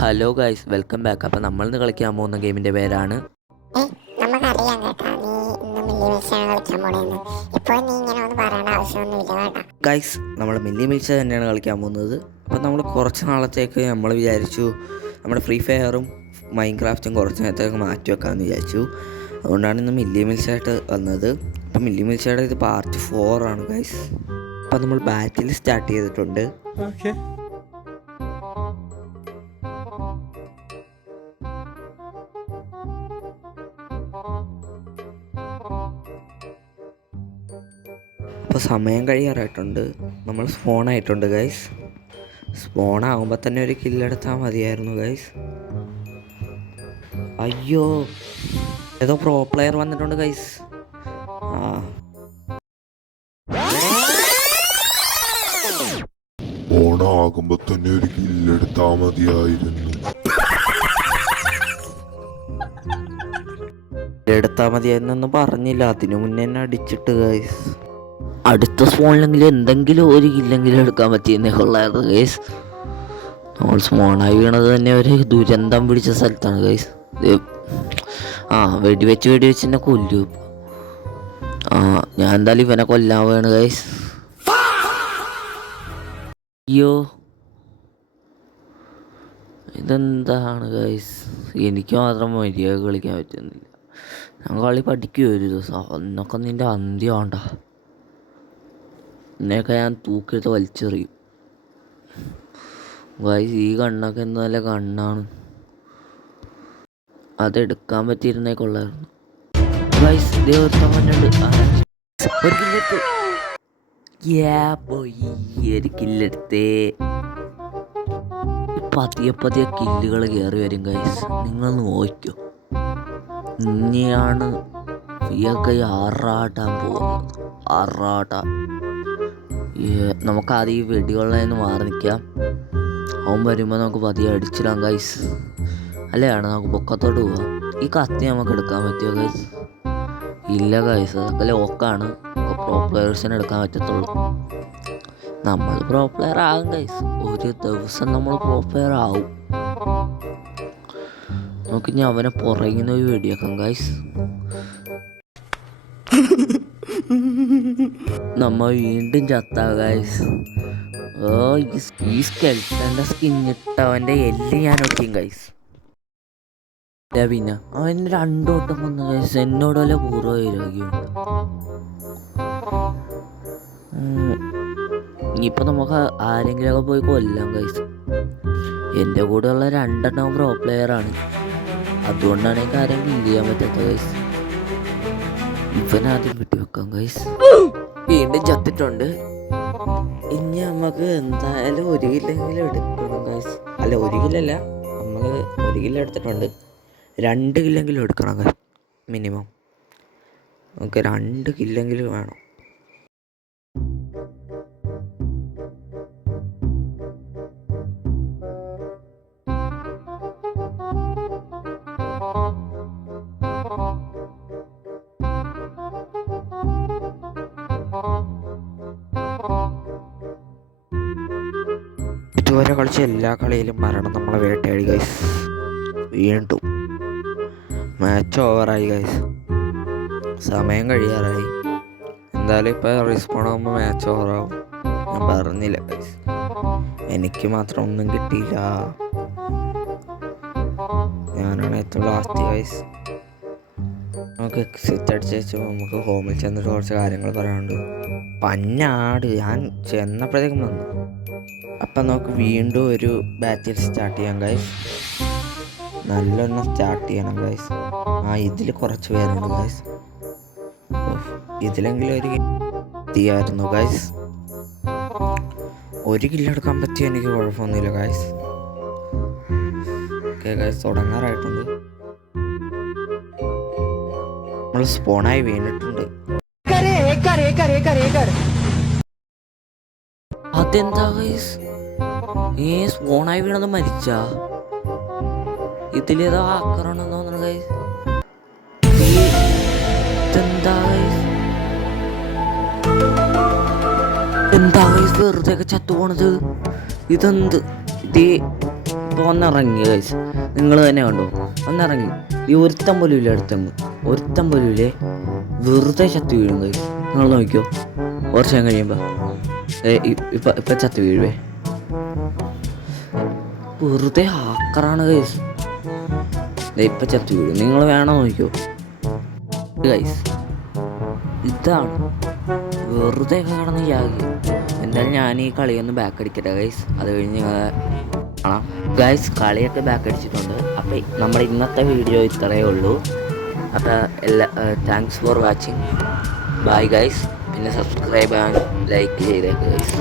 Hello guys, welcome back. അപ്പോൾ നമ്മളിന്ന് കളിക്കാൻ പോകുന്ന ഗെയിമിൻ്റെ പേരാണ് നമുക്കറിയാം കേട്ടോ, നീ ഇന്ന് മില്ലി മിൽസാണ് കളിക്കാൻ പോണേന്ന്. ഇപ്പോൾ നീ ഇങ്ങനെ ഒന്ന് പറയേണ്ട ആവശ്യമൊന്നുമില്ല കേട്ടോ. ഗൈസ്. നമ്മൾ മില്ലി മിൽസ് തന്നെയാണ് കളിക്കാൻ പോകുന്നത്. അപ്പോൾ നമ്മൾ കുറച്ച് നാളത്തേക്ക് നമ്മൾ വിചാരിച്ചു നമ്മുടെ ഫ്രീ ഫയറും മൈൻക്രാഫ്റ്റും കുറച്ച് നേരത്തേക്ക് മാറ്റി വെക്കാമെന്ന് വിചാരിച്ചു. അതുകൊണ്ടാണ് ഇന്ന് മില്ലി മിൽസായിട്ട് വന്നത്. അപ്പോൾ മില്ലി മിൽസയുടെ ഇത് പാർട്ട് 4 ആണ് ഗൈസ്. അപ്പോൾ നമ്മൾ ബാറ്റിൽ സ്റ്റാർട്ട് ചെയ്തിട്ടുണ്ട്. ഓക്കെ, അപ്പോൾ സമയം കഴിയാറായിട്ടുണ്ട്. നമ്മൾ സ്പോണായിട്ടുണ്ട് ഗൈസ്. സ്പോണാകുമ്പോൾ തന്നെ ഒരു കില്ലെടുത്താൽ മതിയായിരുന്നു ഗൈസ്. അയ്യോ, ഏതോ പ്രോ പ്ലെയർ വന്നിട്ടുണ്ട് ഗൈസ്. ഓണാകുമ്പോ തന്നെ ഒരു കില്ലെടുത്താ മതിയായിരുന്നു. എടുത്താൽ മതിയായിരുന്നൊന്നും പറഞ്ഞില്ല, അതിനു മുന്നേ തന്നെ അടിച്ചിട്ട് ഗൈസ്. അടുത്ത സ്പോണിലെങ്കിൽ എന്തെങ്കിലും ഒരു കില്ലെങ്കിലും എടുക്കാൻ പറ്റിയെന്നേ കൊള്ളായിരുന്നു ഗൈസ്. നമ്മൾ സ്പോണായി വീണത് തന്നെ ഒരു ദുരന്തം പിടിച്ച സ്ഥലത്താണ് ഗൈസ്. വെടിവെച്ച് എന്നെ കൊല്ലു. ഞാൻ എന്തായാലും ഇവനെ കൊല്ലാൻ വേണം ഗൈസ്. അയ്യോ, ഇതെന്താണ് ഗൈസ്, എനിക്ക് മാത്രം മര്യാദ കളിക്കാൻ പറ്റുന്നില്ല. ഞാൻ കളി പഠിക്കുമോ ഒരു ദിവസം? എന്നൊക്കെ നിൻ്റെ അന്ത്യമാണ്ട, എന്നെയൊക്കെ ഞാൻ തൂക്കിയെടുത്ത് വലിച്ചെറിയും ഗൈസ്. ഈ കണ്ണൊക്കെ എന്ത് നല്ല കണ്ണാണ്, അതെടുക്കാൻ പറ്റിയിരുന്നേ കൊള്ളായിരുന്നു ഗൈസ്. ഇതേ ഒരുത്തം കണ്ടുണ്ട്, ഒരു കില്ലെടുത്തേ. പതിയെ പതിയെ കില്ലുകൾ കയറി വരും ഗൈസ്, നിങ്ങൾ നോക്കിയോ. ഇനിയാണ് ഇയൊക്കെ ആറാട്ടാൻ പോകുന്നത്. നമുക്ക് ആദ്യം ഈ വെടികൊള്ളേന്ന് മാറി നിൽക്കാം. അവൻ വരുമ്പോൾ നമുക്ക് പതിയെ അടിച്ചിടാം ഗൈസ്. അല്ലേയാണ് നമുക്ക് പൊക്കത്തോട്ട് പോവാം. ഈ കത്തി നമുക്ക് എടുക്കാൻ പറ്റുമോ ഗൈസ്? ഇല്ല ഗൈസ്, അതൊക്കെ ലോക്കാണ്. പ്രോ പ്ലെയേഴ്സിന് എടുക്കാൻ പറ്റത്തുള്ളൂ. നമ്മൾ പ്രോ പ്ലെയർ ആകും ഗൈസ്, ഒരു ദിവസം നമ്മൾ പ്രോ പ്ലെയർ ആവും. നമുക്ക് ഇനി അവനെ പുറകിന്ന് പോയി വെടിയാക്കാം ഗൈസ്. നമ്മ വീണ്ടും ചത്ത ഗൈസ്. ഈ സ്കെൽട്ടൻ്റെ സ്കിന്നിട്ടവൻ്റെ എല്ല് ഞാൻ ഒട്ടിയും ഗൈസ്. പിന്നെ അവൻ 2 വട്ടം കൊന്നു ഗൈസ്. എന്നോട് വല്ല പൂർവ്വ വൈരാഗ്യമുണ്ട്. ഇനിയിപ്പോൾ നമുക്ക് ആരെങ്കിലുമൊക്കെ പോയി കൊല്ലാം ഗൈസ്. എൻ്റെ കൂടെയുള്ള 2 പ്രോ പ്ലെയറാണ്, അതുകൊണ്ടാണ് എനിക്ക് ആരെയും ഫീൽ ചെയ്യാൻ പറ്റാത്ത ഗൈസ്. ഇവനാദ്യം വിട്ടു വെക്കാം ഗൈസ്. വീണ്ടും ചത്തിട്ടുണ്ട്. ഇനി നമുക്ക് എന്തായാലും 1 കില്ലെങ്കിലും എടുക്കണം ഗൈസ്. അല്ല, 1 കില്ലല്ല, നമ്മൾ 1 കില്ല് എടുത്തിട്ടുണ്ട്. 2 കില്ലെങ്കിലും എടുക്കണം ഗൈസ് മിനിമം. നമുക്ക് 2 കില്ലെങ്കിലും വേണം. ഇതുവരെ കളിച്ച എല്ലാ കളിയിലും മരണം നമ്മളെ വേട്ടയാടി ഗൈസ്. വീണ്ടും മാച്ച് ഓവറായി ഗൈസ്. സമയം കഴിയാറായി. എന്തായാലും ഇപ്പോൾ റെസ്പോൺ ആകുമ്പോൾ മാച്ച് ഓവറാവും. ഞാൻ പറഞ്ഞില്ല ഗൈസ്, എനിക്ക് മാത്രം ഒന്നും കിട്ടിയില്ല. ഞാനാണ് ഏറ്റവും ലാസ്റ്റ് ഗൈസ്. നമുക്ക് എക്സിറ്റ് അടിച്ച് വെച്ചപ്പോൾ നമുക്ക് ഹോമിൽ ചെന്നിട്ട് കുറച്ച് കാര്യങ്ങൾ പറയാനുണ്ട്. പന്നാട് ഞാൻ ചെന്നപ്പോഴത്തേക്കും വന്നു. അപ്പം നമുക്ക് വീണ്ടും ഒരു ബാറ്റിൽ സ്റ്റാർട്ട് ചെയ്യാം ഗൈസ്. നല്ലൊരെണ്ണം സ്റ്റാർട്ട് ചെയ്യണം ഗൈസ്. ഇതിൽ കുറച്ച് പേരുണ്ട് ഗൈസ്. ഇതിലെങ്കിലും ഒരു ചെയ്യായിരുന്നു ഗൈസ്. 1 കില്ലെടുക്കാൻ പറ്റിയ എനിക്ക് കുഴപ്പമൊന്നുമില്ല ഗൈസ്. Okay guys, തുടങ്ങാറായിട്ടുണ്ട്. നമ്മൾ സ്പോണായി വീണിട്ടുണ്ട്. അതെന്താ ഗൈസ്, സ്പോണായി വീണത് മരിച്ചാ? ഇതിലേതോ ആക്രമണം തോന്നുന്നു ഗൈസ്. ഇതെന്താ ഗൈസ്, എന്താ ഗൈസ് വെറുതെ ചത്തു പോണത്? ഇതെന്ത്? ഇപ്പോൾ ഒന്നിറങ്ങി ഗൈസ്, നിങ്ങൾ തന്നെ കണ്ടോ, ഒന്നിറങ്ങി. ഈ ഒരുത്തം പോലും ഇല്ല, അടുത്തങ്ങ് ഒരുത്തം പോലും ഇല്ലേ, വെറുതെ ചത്ത് വീഴും ഗൈസ്. നിങ്ങൾ നോക്കിയോ, വർഷം കഴിയുമ്പോൾ ഇപ്പം ചത്ത് വീഴുവേ, വെറുതെ ഹാക്കറാണ് ഗൈസ്. ഇപ്പം ചത്ത് വീഴും, നിങ്ങൾ വേണോ നോക്കിയോ ഗൈസ്. ഇതാണ് വെറുതെ കിടന്ന് ചാകി. എന്തായാലും ഞാൻ ഈ കളിയൊന്ന് ബാക്ക് അടിക്കട്ടെ ഗൈസ്, അത് കഴിഞ്ഞ് കാണാം ഗൈസ്. കളിയൊക്കെ ബാക്ക് അടിച്ചിട്ടുണ്ട്. അപ്പോൾ നമ്മുടെ ഇന്നത്തെ വീഡിയോ ഇത്രയേ ഉള്ളൂ. അപ്പോൾ thanks for watching. Bye guys. പിന്നെ സബ്സ്ക്രൈബ് ചെയ്യാൻ ലൈക്ക് ചെയ്തേക്ക് ഗൈസ്.